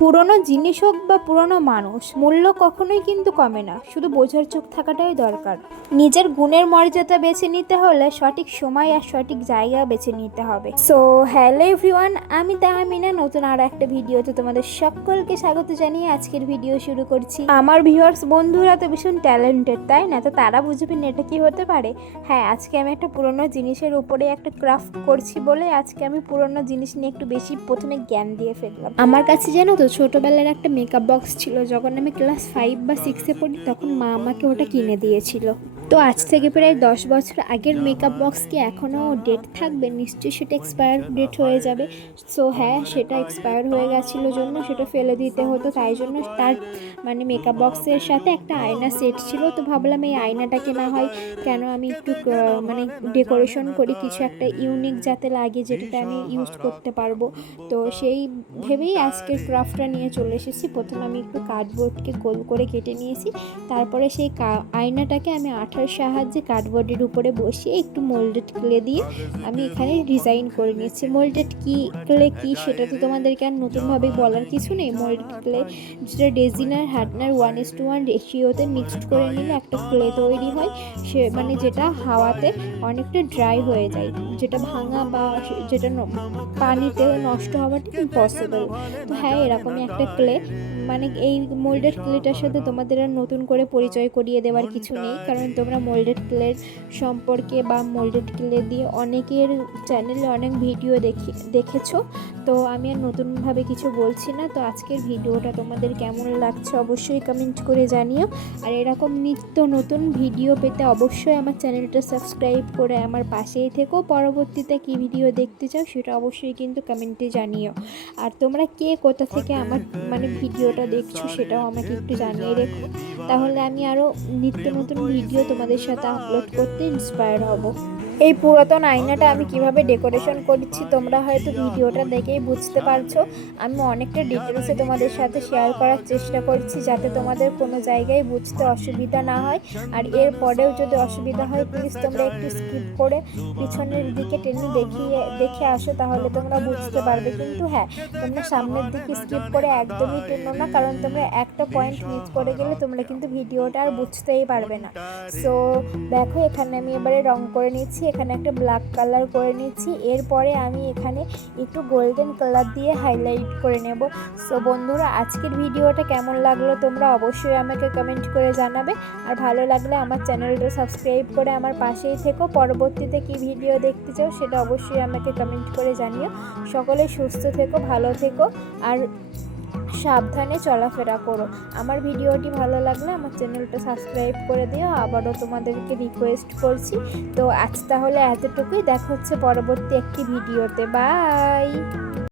পুরনো জিনিস হোক বা পুরনো মানুষ, মূল্য কখনোই কিন্তু কমে না। শুধু বোঝার চোখ থাকাটাই দরকার। নিজের গুণের মর্যাদা বেছে নিতে হলে সঠিক সময় আর সঠিক জায়গা বেছে নিতে হবে। সো হ্যালো এভরিওয়ান আমি তাহমিনা। নতুন আর একটা ভিডিওতে তোমাদের সকলকে স্বাগত জানিয়ে আজকের ভিডিও শুরু করছি। আমার ভিউয়ার্স বন্ধুরা তো ভীষণ ট্যালেন্টেড তাই না? তো তারা বুঝবেন এটা কি হতে পারে। হ্যাঁ আজকে আমি একটা পুরনো জিনিসের উপরে একটা ক্রাফট করছি বলে আজকে আমি পুরনো জিনিস নিয়ে একটু বেশি প্রথমে জ্ঞান দিয়ে ফেললাম। আমার কাছে জানো তো ছোটোবেলার একটা মেকআপ বক্স ছিল, যখন আমি ক্লাস ফাইভ বা সিক্সে পড়ি, তখন মা আমাকে ওটা কিনে দিয়েছিল। তো আজ থেকে প্রায় দশ বছর আগের মেকআপ বক্স কি এখনও ডেট থাকবে? নিশ্চয়ই সেটা এক্সপায়ার ডেট হয়ে যাবে। সো হ্যাঁ সেটা এক্সপায়ার হয়ে গেছিল জন্য সেটা ফেলে দিতে হতো, তাই জন্য তার মানে মেকআপ বক্সের সাথে একটা আয়না সেট ছিল। তো ভাবলাম এই আয়নাটাকে না হয়। কেন আমি একটু মানে ডেকোরেশন করি, কিছু একটা ইউনিক যাতে লাগে যেটাতে আমি ইউজ করতে পারব। তো সেই ভেবেই আজকের ক্রাফটটা নিয়ে চলে এসেছি। প্রথমে আমি একটু কার্ডবোর্ডকে গোল করে কেটে নিয়েছি। তারপরে সেই আয়নাটাকে আমি আঠার সাহায্যে কার্ডবোর্ডের উপরে বসিয়ে একটু মোল্ডেড ক্লে দিয়ে আমি এখানে ডিজাইন করে নিয়েছি। মোল্ডেড কি ক্লে কি সেটা তো তোমাদেরকে আর নতুনভাবে বলার কিছু নেই। মোল্ডেড ক্লে যেটা ডেজিনার হার্টনার ওয়ান ইস টু ওয়ান রেশিওতে মিক্সড করে নিলে একটা ক্লে তৈরি হয়। সে মানে যেটা হাওয়াতে অনেকটা ড্রাই হয়ে যায়। যেটা ভাঙা বা যেটা পানিতে নষ্ট হওয়াটা ইম্পসিবল তো হ্যাঁ এরকমই একটা ক্লে মানে এই মোল্ডেড ক্লেটার সাথে তোমাদের আর নতুন করে পরিচয় করিয়ে দেওয়ার কিছু নেই। কারণ তোমরা মোল্ডেড ক্লের সম্পর্কে বা মোল্ডেড ক্লে দিয়ে অনেকের চ্যানেলে অনেক ভিডিও দেখি দেখেছ। তো আমি আর নতুনভাবে কিছু বলছি না। তো আজকের ভিডিওটা তোমাদের কেমন লাগছে অবশ্যই কমেন্ট করে জানিও। আর এরকম নিত্য নতুন ভিডিও পেতে অবশ্যই আমার চ্যানেলটা সাবস্ক্রাইব করে আমার পাশেই থেকো। পরবর্তীতে কি ভিডিও দেখতে চাও সেটা অবশ্যই কিন্তু কমেন্টে জানিও। আর তোমরা কে কোথা থেকে আমার মানে ভিডিওটা দেখছ সেটাও আমাকে একটু জানিয়ে রেখো। তাহলে আমি আরও নিত্য নতুন ভিডিও তোমাদের সাথে আপলোড করতে ইন্সপায়ার হব। এই পুরাতন আয়নাটা আমি কীভাবে ডেকোরেশন করছি তোমরা হয়তো ভিডিওটা দেখেই বুঝতে পারছ? আমি অনেকটা ডিটেলসে তোমাদের সাথে শেয়ার করার চেষ্টা করছি যাতে তোমাদের কোনো জায়গায় বুঝতে অসুবিধা না হয়। আর এর পরেও যদি অসুবিধা হয় প্লিজ তোমরা একটু স্কিপ করে পিছনের দিকে টেনে দেখিয়ে, দেখে আসো, তাহলে তোমরা বুঝতে পারবে। কিন্তু হ্যাঁ তোমরা সামনের দিকে স্কিপ করে একদমই টেনো না, কারণ তোমরা একটা পয়েন্ট মিস করে গেলে তোমরা কিন্তু ভিডিওটা আর বুঝতেই পারবে না। সো দেখো, এখানে আমি এবারে রং করে নিচ্ছি, এখানে একটা ব্ল্যাক কালার করে নিচ্ছি। এরপরে আমি এখানে একটু গোল্ডেন কালার দিয়ে হাইলাইট করে নেব। সো বন্ধুরা, আজকের ভিডিওটা কেমন লাগল তোমরা অবশ্যই আমাকে কমেন্ট করে জানাবে। আর ভালো লাগলে আমার চ্যানেলটা সাবস্ক্রাইব করে আমার পাশেই থেকো। পরবর্তীতে কি ভিডিও দেখতে চাও সেটা অবশ্যই আমাকে কমেন্ট করে জানিও। সকলে সুস্থ থেকো, ভালো থেকো, আর সাবধানে চলাফেরা করো। আমার ভিডিওটি ভালো লাগলে আমার চ্যানেলটা সাবস্ক্রাইব করে দিও। আবারও তোমাদেরকে রিকোয়েস্ট করছি। তো আজ তাহলে এতটুকুই। দেখা হচ্ছে পরবর্তী একটি ভিডিওতে। বাই